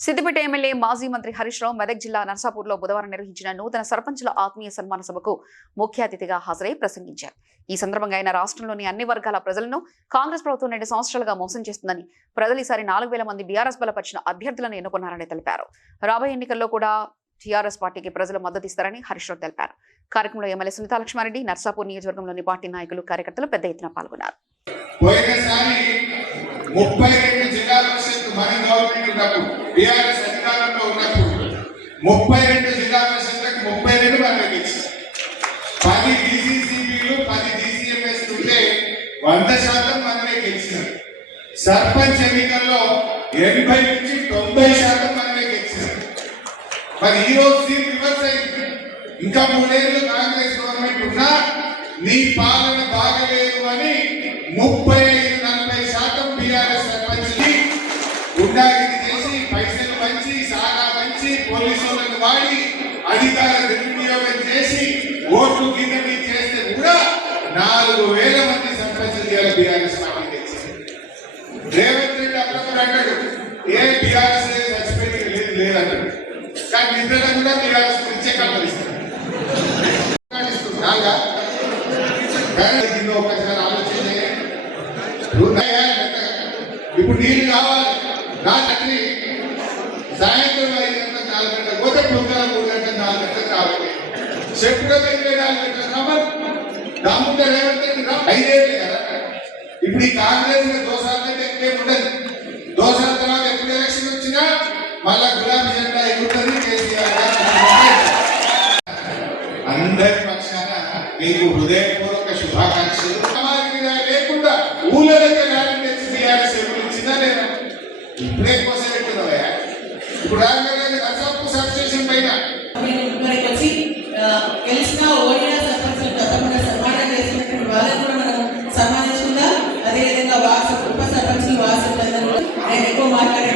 Siddipet MLA మాజీ మంత్రి హరీష్ రావు మెదక్ జిల్లా నర్సాపూర్లో బుధవారం నిర్వహించిన నూతన సర్పంచుల ఆత్మీయ సన్మాన సభకు ముఖ్య అతిథిగా హాజరై ప్రసంగించారు. ఈ సందర్భంగా ఆయన రాష్ట్రంలోని అన్ని వర్గాల ప్రజలను కాంగ్రెస్ ప్రభుత్వం 2 సంవత్సరాలుగా మోసం చేస్తుందని, ప్రజలు ఈసారి 4000 మంది బీఆర్ఎస్ బలపరిచిన అభ్యర్థులను ఎన్నుకున్నారని తెలిపారు. రాబోయే ఎన్నికల్లో కూడా టీఆర్ఎస్ పార్టీకి ప్రజలు మద్దతు ఇస్తారని హరీష్ రావు తెలిపారు. కార్యక్రమంలో ఎమ్మెల్యే సునీతా లక్ష్మారెడ్డి, నర్సాపూర్ నియోజకవర్గంలోని పార్టీ నాయకులు, కార్యకర్తలు పెద్ద ఎత్తున పాల్గొన్నారు. 32 జిల్లా పరిషత్ మన గవర్నమెంట్ ఉన్నప్పుడు బీఆర్ఎస్ అధికారంలో ఉన్నప్పుడు 32 జిల్లా పరిషత్లకు 32 మనమే గెలిచాం. 10 డీసీసీబీలు 10 డీసీఎంఎస్ ఉంటే 100% మనమే గెలిచినాం. సర్పంచ్ ఎన్నికల్లో 80 నుంచి 90% మనమే గెలిచినాం. మరి ఈ రోజు సీట్ రివర్స్ అయింది. ఇంకా 3 ఏళ్ళు కాంగ్రెస్ గవర్నమెంట్ ఉన్నా నీ పాలన బాగలేదు అని 35-40% బీఆర్ఎస్ సర్పంచ్ని గుండాగిరి చేసి, పైసలు పంచి, సారా పంచి, పోలీసులను వాడి, అధికార దుర్వినియోగం చేసి, ఓట్లు కింద చేస్తే కూడా 4000 మంది సర్పంచులు బీఆర్ఎస్ పార్టీ తెచ్చింది. రేవంత్ రెడ్డి అప్పుడు అంటాడు ఏ బీఆర్ఎస్ చచ్చిపోయి లేదంటాడు. కానీ నిద్రలో కూడా బీఆర్ఎస్ గురించే కల్పనిస్తాడు. ఒకసారి ఆలోచన ఇప్పుడు నీళ్ళు కావాలి. రాత్రి సాయంత్రం 5 గంటలకు 4 గంటలకు పోతే పొద్దున 3 గంటలకు 4 గంటలకు కావాలి. చెప్పుగా 24 గంటలకు రావాలి. దాముంటే రేవంత్ రెడ్డి 5 ఏళ్ళే కదా. ఇప్పుడు ఈ కాంగ్రెస్ దోసాలు అంటే ఎక్కువ ఉండదు. దోసాల తర్వాత ఎప్పుడు ఎలక్షన్ వచ్చినా మళ్ళా గులాబీ జెండా ఎగురుతుంది. కేసీఆర్ అందరి పక్షాన మీకు హృదయపూర్వక శుభాకాంక్షలు. లేకుండా ఊళ్ళో ర్యాలీ తెచ్చి బీఆర్ఎస్ ఇచ్చిందా లేదా? ఇప్పుడే కోసం పెట్టుకున్నావా? ఇప్పుడు రాగానే నర్సాపూర్ సబ్ స్టేషన్ పైన వచ్చి గెలిచిన ఓడియా సర్పంచులు తప్పకుండా సన్మానం చేసినటువంటి వాళ్ళని కూడా మనం సన్మానించుకుందాం. అదేవిధంగా ఉప సర్పంచులు వాసులందరూ నేను ఎక్కువ మాట్లాడే